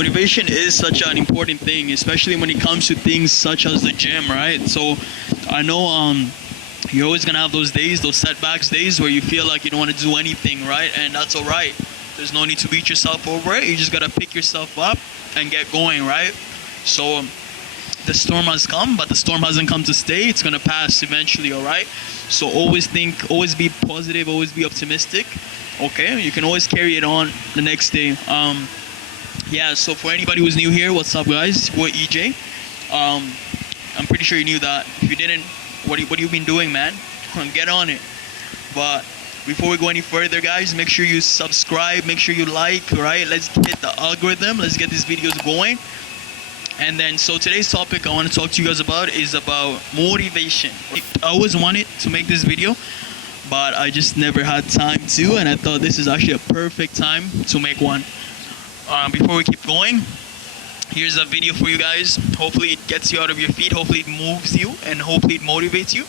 motivation is such an important thing, especially when it comes to things such as the gym, right? So I know you're always gonna have those days, those setbacks days where you feel like you don't want to do anything, right? And that's all right. There's no need to beat yourself over it. You just gotta pick yourself up and get going, right? So the storm has come, but the storm hasn't come to stay. It's gonna pass eventually, all right? So always be positive, always be optimistic. Okay, you can always carry it on the next day. Yeah, so for anybody who's new here, what's up, guys? We're EJ. I'm pretty sure you knew that. If you didn't, what have you been doing, man? Get on it. But before we go any further, guys, make sure you subscribe, make sure you like, right? Let's hit the algorithm. Let's get these videos going. And then, so today's topic I want to talk to you guys about is about motivation. I always wanted to make this video, but I just never had time to, and I thought this is actually a perfect time to make one. Before we keep going, here's a video for you guys. Hopefully it gets you out of your feet, hopefully it moves you, and hopefully it motivates you.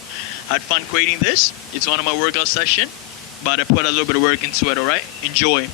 I had fun creating this. It's one of my workout session, but I put a little bit of work into it, alright? Enjoy.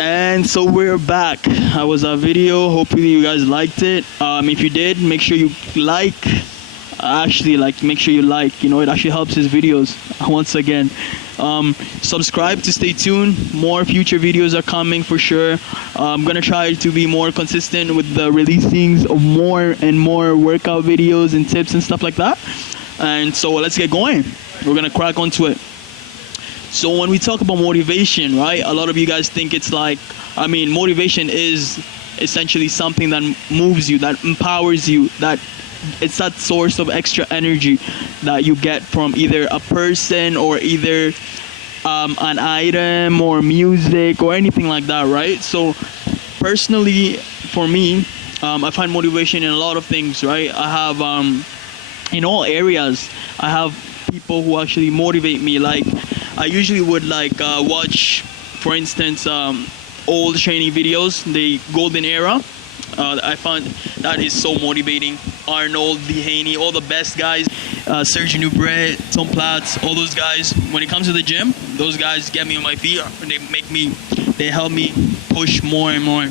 And so we're back. That was our video. Hopefully you guys liked it. If you did, make sure you like. Make sure you like. You know, it actually helps his videos. Once again, subscribe to stay tuned. More future videos are coming for sure. I'm gonna try to be more consistent with the releasing of more and more workout videos and tips and stuff like that. And so let's get going. We're gonna crack onto it. So when we talk about motivation, right, a lot of you guys think it's like, motivation is essentially something that moves you, that empowers you, that it's that source of extra energy that you get from either a person or either an item or music or anything like that, right? So personally, for me, I find motivation in a lot of things, right? I have, in all areas, I have people who actually motivate me. Like, I usually would watch for instance, old training videos, the golden era. I found that is so motivating. Arnold, Dehaney, all the best guys, Serge Nubret, Tom Platz, all those guys. When it comes to the gym, those guys get me on my feet. They help me push more and more.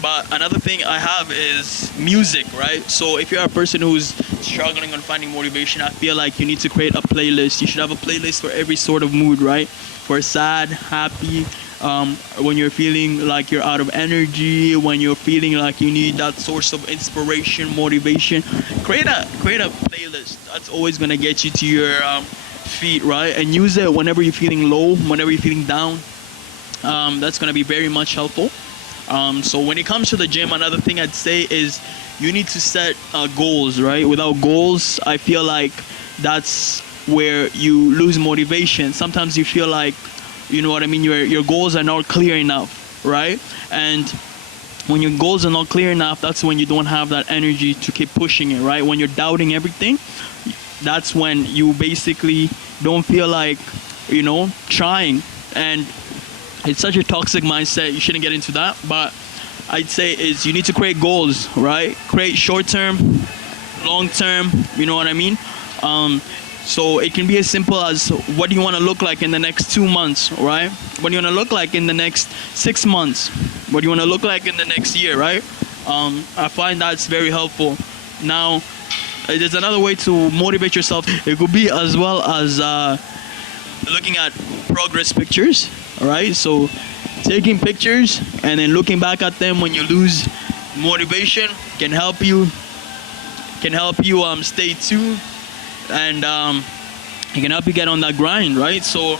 But another thing I have is music, right? So if you're a person who's struggling on finding motivation, I feel like you need to create a playlist. You should have a playlist for every sort of mood, right? For sad, happy, when you're feeling like you're out of energy, when you're feeling like you need that source of inspiration, motivation, create a playlist. That's always gonna get you to your feet, right? And use it whenever you're feeling low, whenever you're feeling down. That's gonna be very much helpful. So when it comes to the gym, another thing I'd say is you need to set goals, right? Without goals, I feel like that's where you lose motivation. Sometimes you feel like, you know what I mean, your goals are not clear enough, right? And when your goals are not clear enough, that's when you don't have that energy to keep pushing it, right? When you're doubting everything, that's when you basically don't feel like, trying. And it's such a toxic mindset. You shouldn't get into that. But I'd say is you need to create goals, right? Create short-term, long-term, you know what I mean? So it can be as simple as, what do you want to look like in the next 2 months, right? What do you want to look like in the next 6 months? What do you want to look like in the next year, right? I find that's very helpful. Now, there's another way to motivate yourself. It could be as well as looking at progress pictures, all right? So taking pictures and then looking back at them when you lose motivation can help you stay tuned, and it can help you get on that grind, right? So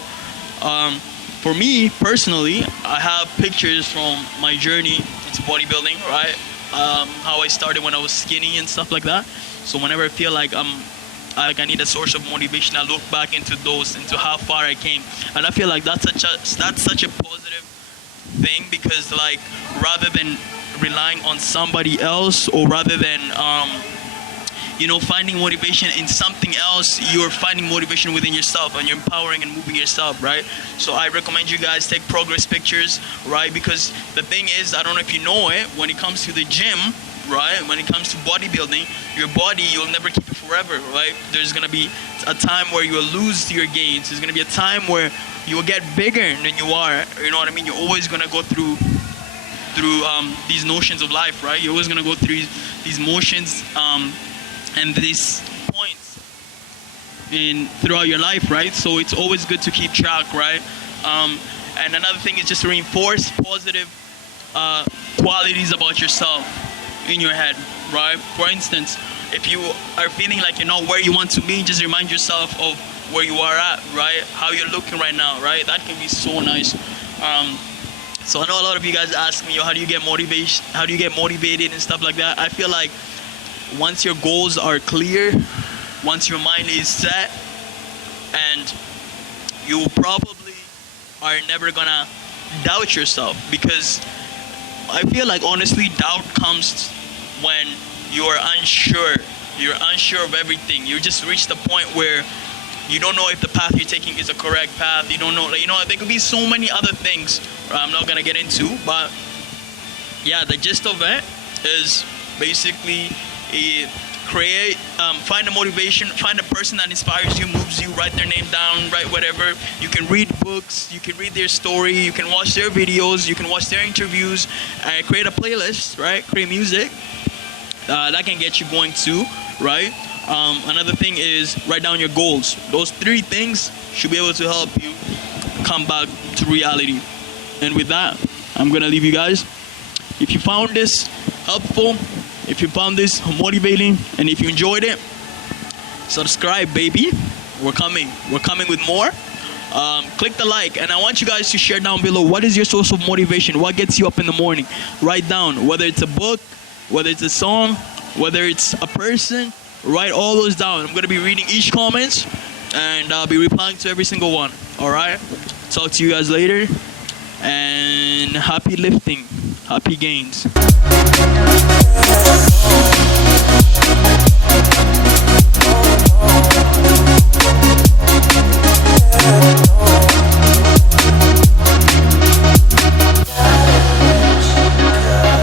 for me personally, I have pictures from my journey into bodybuilding, right? How I started when I was skinny and stuff like that. So whenever I feel like I need a source of motivation, I look back into how far I came, and I feel like that's such a positive thing, because like, rather than relying on somebody else, or rather than finding motivation in something else, you're finding motivation within yourself, and you're empowering and moving yourself, right? So I recommend you guys take progress pictures, right? Because the thing is, I don't know if you know it, when it comes to the gym, right, when it comes to bodybuilding, your body, you'll never keep it forever, right? There's gonna be a time where you will lose your gains. There's gonna be a time where you will get bigger than you are, you know what I mean? You're always gonna go through these notions of life, right? You're always gonna go through these motions and these points throughout your life, right? So it's always good to keep track, right? And another thing is just to reinforce positive qualities about yourself in your head, right? For instance, if you are feeling like you're not where you want to be, just remind yourself of where you are at, right? How you're looking right now, right? That can be so nice. So I know a lot of you guys ask me, how do you get motivation? How do you get motivated and stuff like that? I feel like once your goals are clear, once your mind is set, and you probably are never gonna doubt yourself, because I feel like honestly doubt comes when you're unsure of everything. You just reach the point where you don't know if the path you're taking is a correct path. You don't know, there could be so many other things I'm not gonna get into, but yeah, the gist of it is basically find a motivation, find a person that inspires you, moves you, write their name down, write whatever. You can read books, you can read their story, you can watch their videos, you can watch their interviews, create a playlist, right? Create music. That can get you going too, right? Another thing is write down your goals. Those 3 things should be able to help you come back to reality. And with that, I'm gonna leave you guys. If you found this helpful, if you found this motivating, and if you enjoyed it, subscribe, baby. We're coming with more. Click the like, and I want you guys to share down below, what is your source of motivation? What gets you up in the morning? Write down, whether it's a book, whether it's a song, whether it's a person, write all those down. I'm gonna be reading each comment, and I'll be replying to every single one. All right, talk to you guys later, and happy lifting, happy gains.